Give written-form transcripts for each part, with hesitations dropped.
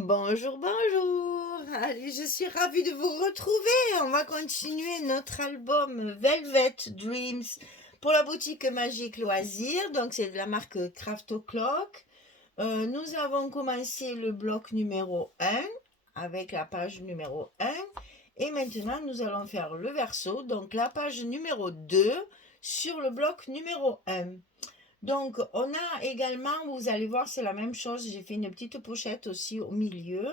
Bonjour, bonjour. Allez, je suis ravie de vous retrouver. On va continuer notre album Velvet Dreams pour la boutique Magique Loisirs. Donc, c'est de la marque Craft O'Clock. Nous avons commencé le bloc numéro 1 avec la page numéro 1. Et maintenant, nous allons faire le verso, donc la page numéro 2 sur le bloc numéro 1. Donc, on a également, vous allez voir, c'est la même chose. J'ai fait une petite pochette aussi au milieu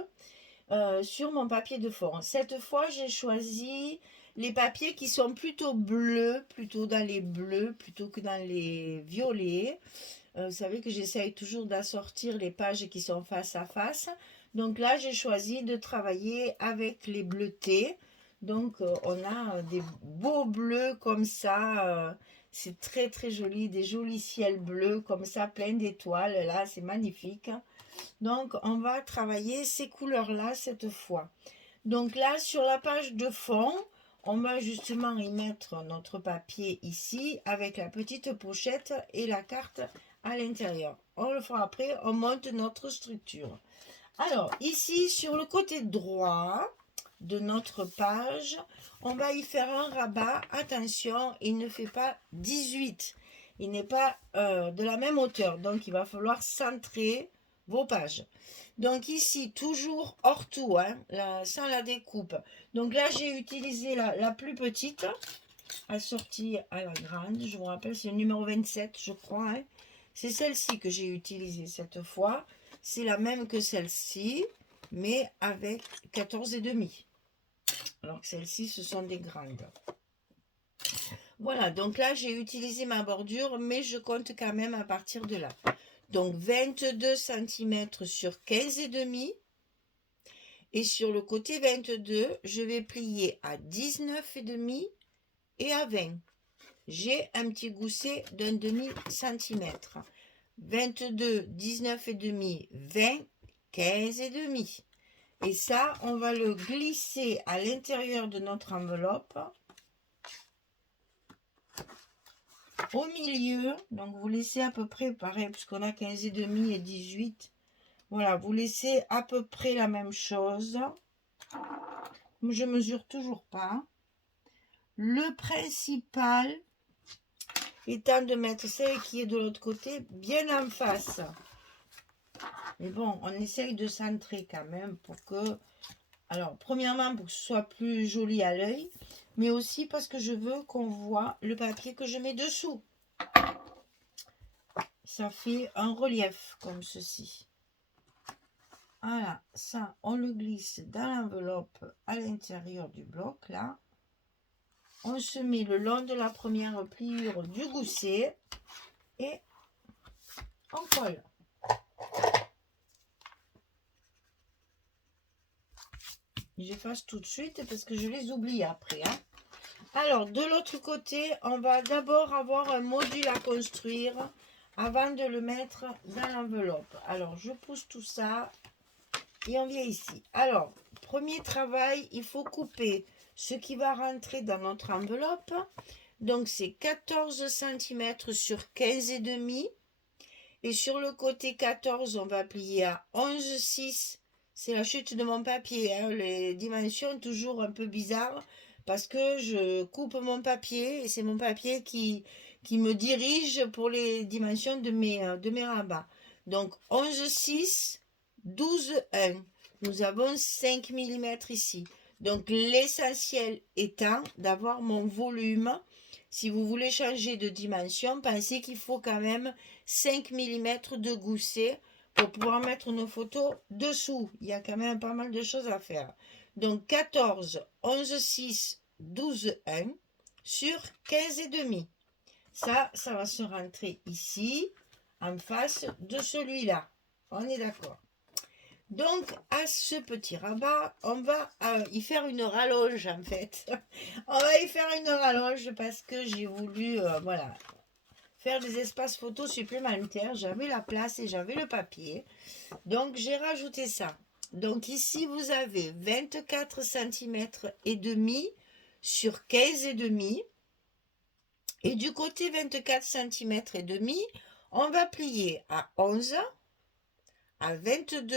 sur mon papier de fond. Cette fois, j'ai choisi les papiers qui sont plutôt bleus, plutôt dans les bleus, plutôt que dans les violets. Vous savez que j'essaye toujours d'assortir les pages qui sont face à face. Donc là, j'ai choisi de travailler avec les bleutés. Donc, on a des beaux bleus comme ça. C'est très, très joli. Des jolis ciels bleus comme ça, plein d'étoiles. Là, c'est magnifique. Donc, on va travailler ces couleurs-là cette fois. Donc là, sur la page de fond, on va justement y mettre notre papier ici avec la petite pochette et la carte à l'intérieur. On le fera après, on monte notre structure. Alors, ici, sur le côté droit de notre page, on va y faire un rabat. Attention, il ne fait pas 18. Il n'est pas de la même hauteur. Donc, il va falloir centrer vos pages. Donc ici, toujours hors tout, hein, sans la découpe. Donc là, j'ai utilisé la plus petite, assortie à la grande. Je vous rappelle, c'est le numéro 27, je crois. Hein. C'est celle-ci que j'ai utilisée cette fois. C'est la même que celle-ci, mais avec 14,5. Alors que celles-ci, ce sont des grandes. Voilà, donc là, j'ai utilisé ma bordure, mais je compte quand même à partir de là. Donc 22 cm sur 15,5. Et sur le côté 22, je vais plier à 19,5 et à 20. J'ai un petit gousset d'un demi-centimètre. 22, 19,5, 20, 15,5. Et ça, on va le glisser à l'intérieur de notre enveloppe. Au milieu, donc vous laissez à peu près pareil, puisqu'on a 15,5 et 18. Voilà, vous laissez à peu près la même chose. Je mesure toujours pas. Le principal étant de mettre celle qui est de l'autre côté bien en face. Mais bon, on essaye de centrer quand même pour que... Alors, premièrement, pour que ce soit plus joli à l'œil, mais aussi parce que je veux qu'on voit le papier que je mets dessous. Ça fait un relief comme ceci. Voilà, ça, on le glisse dans l'enveloppe à l'intérieur du bloc, là. On se met le long de la première pliure du gousset et on colle. J'efface tout de suite parce que je les oublie après. Hein. Alors, de l'autre côté, on va d'abord avoir un module à construire avant de le mettre dans l'enveloppe. Alors, je pousse tout ça et on vient ici. Alors, premier travail, il faut couper ce qui va rentrer dans notre enveloppe. Donc, c'est 14 cm sur 15,5. Et sur le côté 14, on va plier à 11,6. C'est la chute de mon papier. Hein. Les dimensions toujours un peu bizarres parce que je coupe mon papier et c'est mon papier qui me dirige pour les dimensions de mes rabats. Donc 11,6, 12,1. Nous avons 5 mm ici. Donc l'essentiel étant d'avoir mon volume. Si vous voulez changer de dimension, pensez qu'il faut quand même 5 mm de gousset pour pouvoir mettre nos photos dessous. Il y a quand même pas mal de choses à faire. Donc 14, 11, 6, 12, 1 sur 15,5. Ça va se rentrer ici, en face de celui-là. On est d'accord. Donc, à ce petit rabat, on va y faire une rallonge en fait. On va y faire une rallonge parce que j'ai voulu, voilà, faire des espaces photos supplémentaires. J'avais la place et j'avais le papier. Donc, j'ai rajouté ça. Donc, ici, vous avez 24 cm et demi sur 15,5. Et du côté 24 cm et demi, on va plier à 11, à 22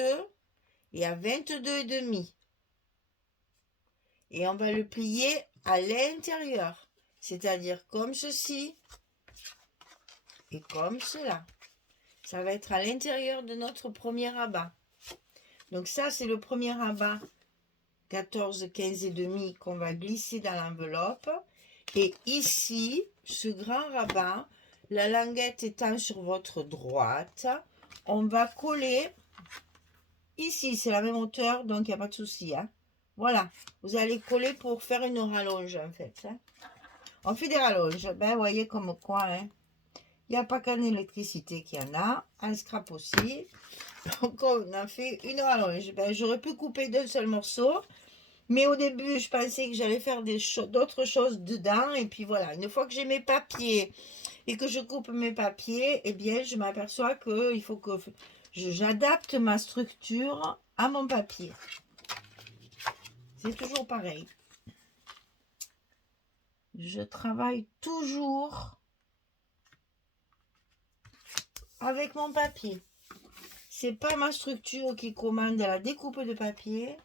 et à 22,5. Et on va le plier à l'intérieur, c'est-à-dire comme ceci et comme cela. Ça va être à l'intérieur de notre premier rabat. Donc ça, c'est le premier rabat 14, 15 et demi qu'on va glisser dans l'enveloppe. Et ici, ce grand rabat, la languette étant sur votre droite, on va coller ici, c'est la même hauteur, donc il n'y a pas de souci. Hein. Voilà, vous allez coller pour faire une rallonge en fait. Hein. On fait des rallonges, ben vous voyez comme quoi, hein. Il n'y a pas qu'en électricité qu'il y en a, en scrap aussi. Donc on a fait une rallonge. Ben, j'aurais pu couper d'un seul morceau, mais au début je pensais que j'allais faire d'autres choses dedans. Et puis voilà, une fois que j'ai mes papiers et que je coupe mes papiers, eh bien je m'aperçois qu'il faut que j'adapte ma structure à mon papier. C'est toujours pareil. Je travaille toujours avec mon papier. C'est pas ma structure qui commande la découpe de papier.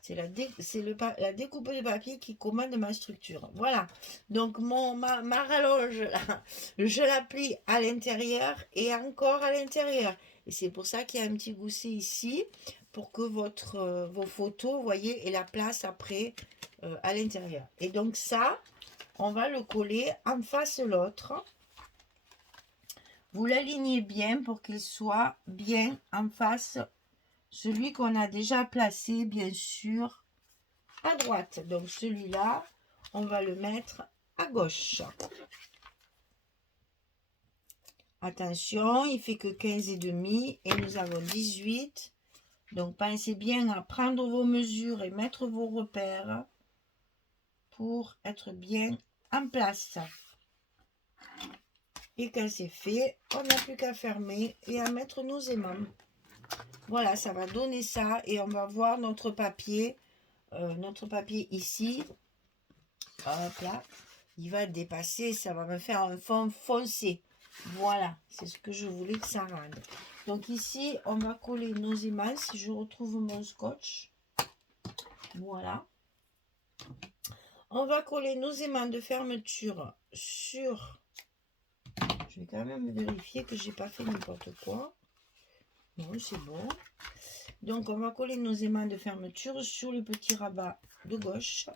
C'est la découpe de papier qui commande ma structure. Voilà. Donc ma rallonge, là, je la plie à l'intérieur et encore à l'intérieur. Et c'est pour ça qu'il y a un petit gousset ici pour que vos photos, vous voyez, aient la place après à l'intérieur. Et donc ça, on va le coller en face l'autre. Vous l'alignez bien pour qu'il soit bien en face. Celui qu'on a déjà placé, bien sûr, à droite. Donc celui-là, on va le mettre à gauche. Attention, il fait que 15 et demi et nous avons 18. Donc pensez bien à prendre vos mesures et mettre vos repères pour être bien en place. Et quand c'est fait, on n'a plus qu'à fermer et à mettre nos aimants. Voilà, ça va donner ça et on va voir notre papier ici. Hop là, il va dépasser, ça va me faire un fond foncé. Voilà, c'est ce que je voulais que ça rende. Donc ici, on va coller nos aimants. Si je retrouve mon scotch, voilà. On va coller nos aimants de fermeture sur... Je vais quand même vérifier que j'ai pas fait n'importe quoi. Non, c'est bon. Donc, on va coller nos aimants de fermeture sur le petit rabat de gauche.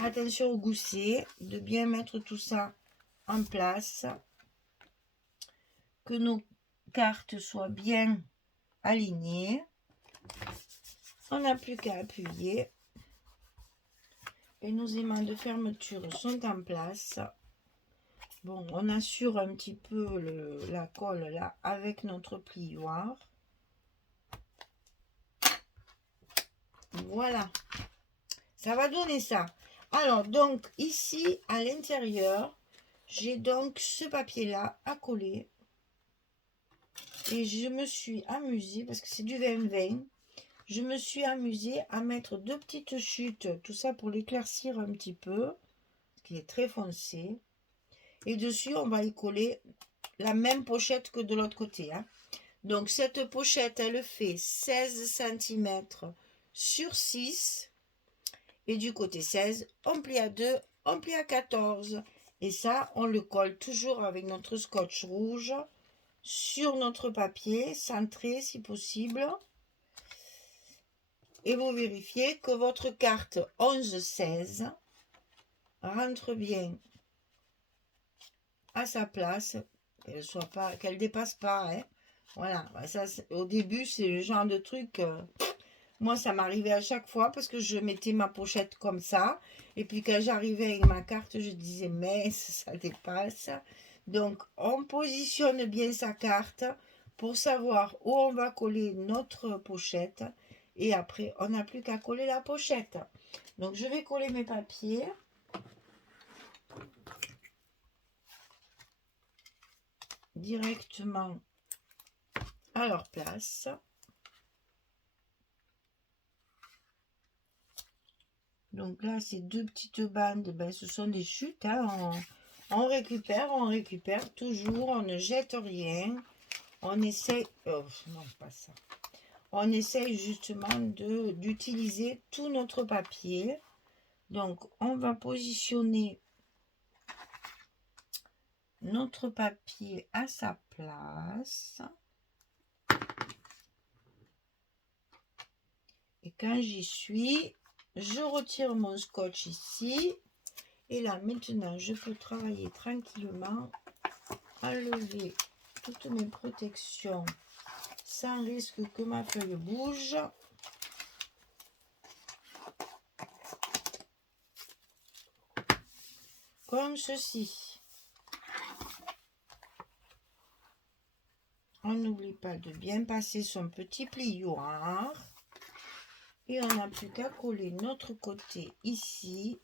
Attention au gousset, de bien mettre tout ça en place. Que nos cartes soient bien alignées. On n'a plus qu'à appuyer. Et nos aimants de fermeture sont en place. Bon, on assure un petit peu la colle là avec notre plioir. Voilà. Ça va donner ça. Alors, donc, ici, à l'intérieur, j'ai donc ce papier-là à coller. Et je me suis amusée, parce que c'est du 20-20, je me suis amusée à mettre deux petites chutes, tout ça pour l'éclaircir un petit peu, parce qu'il est très foncé. Et dessus, on va y coller la même pochette que de l'autre côté. Hein. Donc, cette pochette, elle fait 16 cm sur 6. Et du côté 16, on plie à 2, on plie à 14. Et ça, on le colle toujours avec notre scotch rouge sur notre papier, centré si possible. Et vous vérifiez que votre carte 11-16 rentre bien à sa place, qu'elle dépasse pas. Hein. Voilà, ça, au début, c'est le genre de truc... moi, ça m'arrivait à chaque fois parce que je mettais ma pochette comme ça. Et puis quand j'arrivais avec ma carte, je disais, mais ça dépasse. Donc, on positionne bien sa carte pour savoir où on va coller notre pochette. Et après, on n'a plus qu'à coller la pochette. Donc, je vais coller mes papiers. Directement à leur place. Donc là, ces deux petites bandes, ben, ce sont des chutes. Hein, On récupère toujours, on ne jette rien. On essaye, non pas ça. On essaye justement d'utiliser tout notre papier. Donc, on va positionner notre papier à sa place. Et quand j'y suis, je retire mon scotch ici. Et là, maintenant, je peux travailler tranquillement, enlever toutes mes protections sans risque que ma feuille bouge. Comme ceci. On n'oublie pas de bien passer son petit plioir. Et on n'a plus qu'à coller notre côté ici.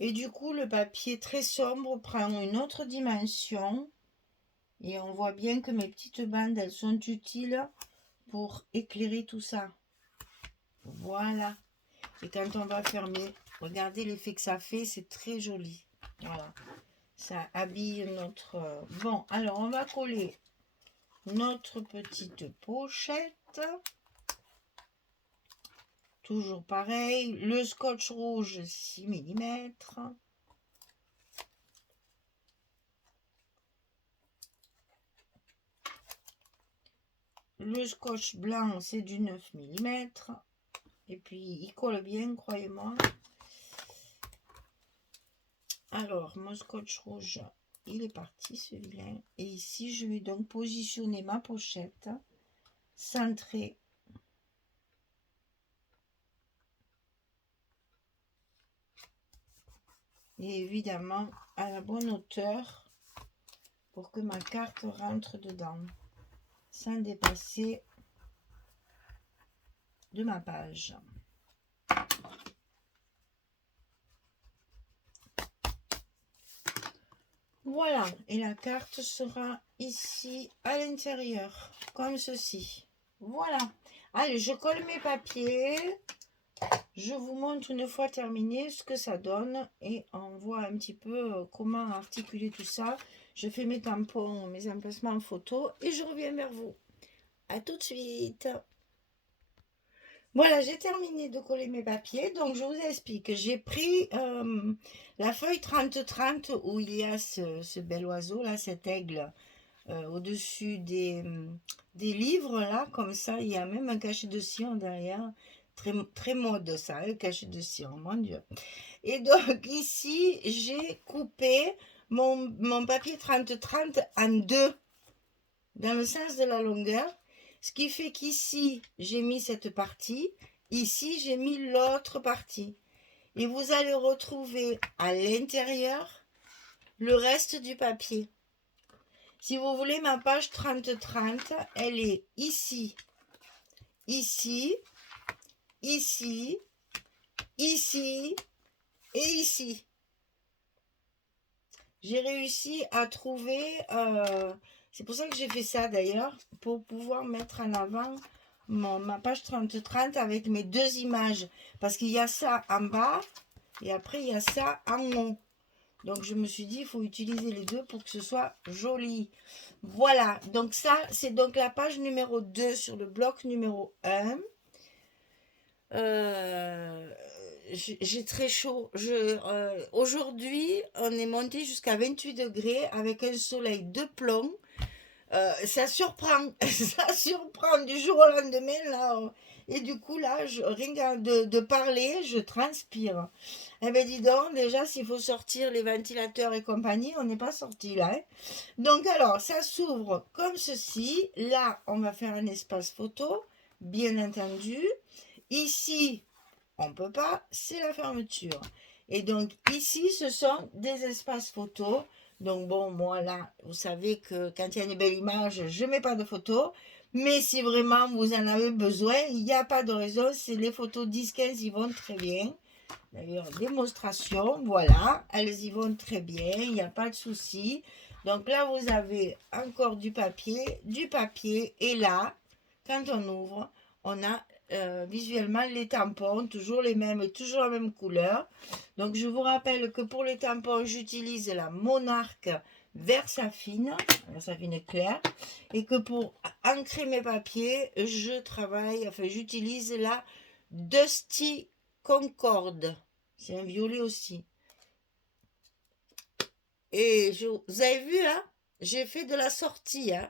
Et du coup, le papier très sombre prend une autre dimension. Et on voit bien que mes petites bandes, elles sont utiles pour éclairer tout ça. Voilà. Et quand on va fermer, regardez l'effet que ça fait, c'est très joli. Voilà. Ça habille notre... Bon, alors on va coller notre petite pochette. Toujours pareil, le scotch rouge 6 mm. Le scotch blanc, c'est du 9 mm. Et puis, il colle bien, croyez-moi. Alors, mon scotch rouge, il est parti, celui-là. Et ici, je vais donc positionner ma pochette centrée. Et évidemment, à la bonne hauteur pour que ma carte rentre dedans, sans dépasser de ma page. Voilà, et la carte sera ici à l'intérieur, comme ceci. Voilà. Allez, je colle mes papiers. Je vous montre une fois terminé ce que ça donne et on voit un petit peu comment articuler tout ça. Je fais mes tampons, mes emplacements en photo et je reviens vers vous. À tout de suite. Voilà, j'ai terminé de coller mes papiers. Donc, je vous explique. J'ai pris la feuille 30-30 où il y a ce bel oiseau, là, cet aigle, au-dessus des livres, là, comme ça. Il y a même un cachet de cire derrière. Très, très mode, ça, le cachet de cire, mon Dieu. Et donc, ici, j'ai coupé mon papier 30-30 en deux, dans le sens de la longueur. Ce qui fait qu'ici, j'ai mis cette partie. Ici, j'ai mis l'autre partie. Et vous allez retrouver à l'intérieur le reste du papier. Si vous voulez, ma page 30-30, elle est ici, ici, ici, ici et ici. J'ai réussi à trouver... c'est pour ça que j'ai fait ça d'ailleurs, pour pouvoir mettre en avant ma page 30-30 avec mes deux images. Parce qu'il y a ça en bas et après il y a ça en haut. Donc je me suis dit, il faut utiliser les deux pour que ce soit joli. Voilà, donc ça, c'est donc la page numéro 2 sur le bloc numéro 1. J'ai très chaud. Aujourd'hui, on est monté jusqu'à 28 degrés avec un soleil de plomb. Ça surprend, ça surprend du jour au lendemain là. Et du coup là, rien de parler, je transpire. Eh bien dis donc, déjà s'il faut sortir les ventilateurs et compagnie, on n'est pas sorti là. Hein. Donc alors, ça s'ouvre comme ceci. Là, on va faire un espace photo, bien entendu. Ici, on ne peut pas, c'est la fermeture. Et donc ici, ce sont des espaces photos. Donc bon, moi là, vous savez que quand il y a une belle image, je ne mets pas de photos. Mais si vraiment vous en avez besoin, il n'y a pas de raison. C'est les photos 10-15, ils vont très bien. D'ailleurs, démonstration, voilà, elles y vont très bien, il n'y a pas de souci. Donc là, vous avez encore du papier, et là, quand on ouvre, on a visuellement les tampons, toujours les mêmes et toujours la même couleur. Donc je vous rappelle que pour les tampons, j'utilise la Monarch Versafine claire, et que pour ancrer mes papiers, j'utilise la Dusty Concorde. C'est un violet aussi. Et vous avez vu, hein, j'ai fait de la sortie, hein.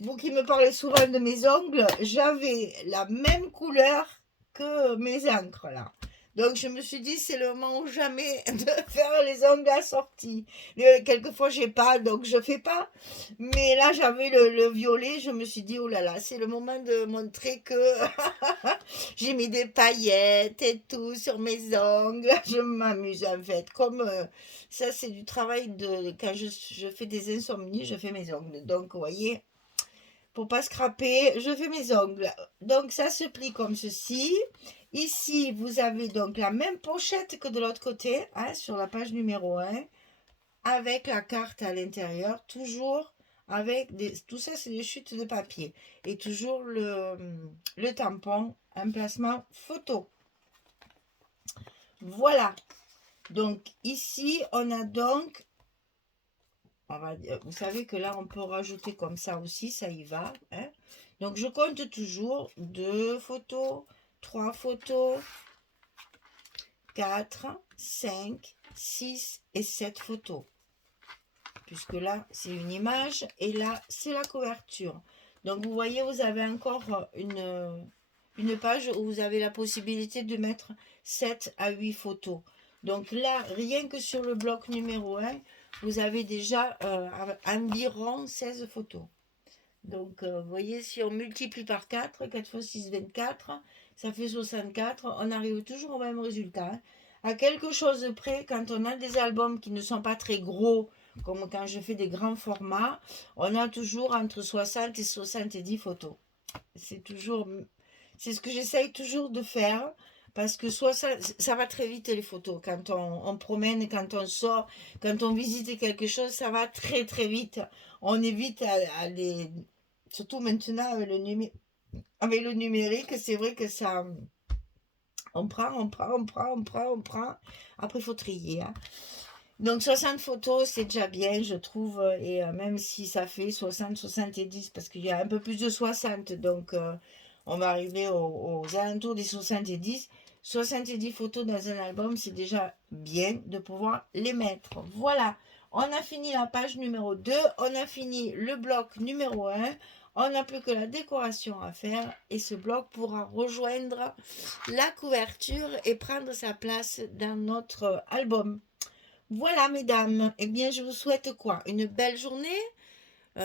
Vous qui me parlez souvent de mes ongles, j'avais la même couleur que mes encres là. Donc je me suis dit, c'est le moment ou jamais de faire les ongles assortis. Quelquefois j'ai pas, donc je fais pas. Mais là j'avais le violet, je me suis dit, oh là là, c'est le moment de montrer que j'ai mis des paillettes et tout sur mes ongles. Je m'amuse en fait. Comme ça c'est du travail de... Quand je fais des insomnies, je fais mes ongles. Donc vous voyez, pour pas scraper, je fais mes ongles. Donc ça se plie comme ceci. Ici, vous avez donc la même pochette que de l'autre côté, hein, sur la page numéro 1, avec la carte à l'intérieur, toujours avec des... Tout ça, c'est des chutes de papier. Et toujours le tampon, emplacement photo. Voilà. Donc ici, on a donc... vous savez que là, on peut rajouter comme ça aussi, ça y va, hein. Donc, je compte toujours 2 photos, 3 photos, 4, 5, 6 et 7 photos. Puisque là, c'est une image et là, c'est la couverture. Donc, vous voyez, vous avez encore une page où vous avez la possibilité de mettre 7 à 8 photos. Donc là, rien que sur le bloc numéro 1, vous avez déjà environ 16 photos. Donc, vous voyez, si on multiplie par 4, 4 x 6, 24, ça fait 64. On arrive toujours au même résultat, hein. À quelque chose de près, quand on a des albums qui ne sont pas très gros, comme quand je fais des grands formats, on a toujours entre 60 et 70 photos. C'est ce que j'essaye toujours de faire, parce que ça va très vite les photos. Quand on promène, quand on sort, quand on visite quelque chose, ça va très très vite. On évite à les... Surtout maintenant avec le numérique, c'est vrai que ça... On prend. Après, il faut trier, hein. Donc 60 photos, c'est déjà bien, je trouve. Et même si ça fait 60-70, parce qu'il y a un peu plus de 60, donc on va arriver aux alentours des 70. 70 photos dans un album, c'est déjà bien de pouvoir les mettre. Voilà, on a fini la page numéro 2, on a fini le bloc numéro 1. On n'a plus que la décoration à faire et ce bloc pourra rejoindre la couverture et prendre sa place dans notre album. Voilà, mesdames. Eh bien, je vous souhaite quoi? Une belle journée,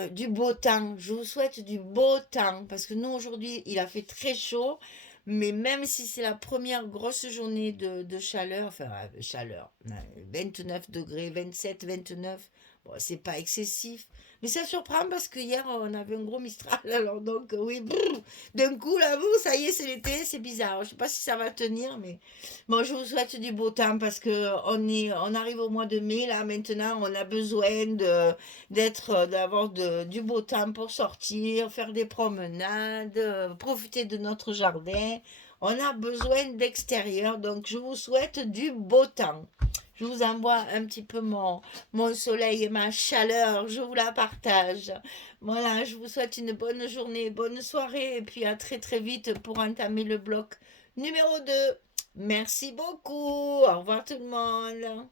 du beau temps. Je vous souhaite du beau temps parce que nous, aujourd'hui, il a fait très chaud. Mais même si c'est la première grosse journée de chaleur, enfin, chaleur, 29 degrés, 27, 29, bon, c'est pas excessif. Mais ça surprend parce que hier, on avait un gros Mistral. Alors, donc, oui, d'un coup, là, ça y est, c'est l'été, c'est bizarre. Je sais pas si ça va tenir, mais bon, je vous souhaite du beau temps parce que on arrive au mois de mai, là, maintenant, on a besoin d'avoir du beau temps pour sortir, faire des promenades, profiter de notre jardin. On a besoin d'extérieur, donc je vous souhaite du beau temps. Je vous envoie un petit peu mon soleil et ma chaleur, je vous la partage. Voilà, je vous souhaite une bonne journée, bonne soirée, et puis à très très vite pour entamer le bloc numéro 2. Merci beaucoup, au revoir tout le monde.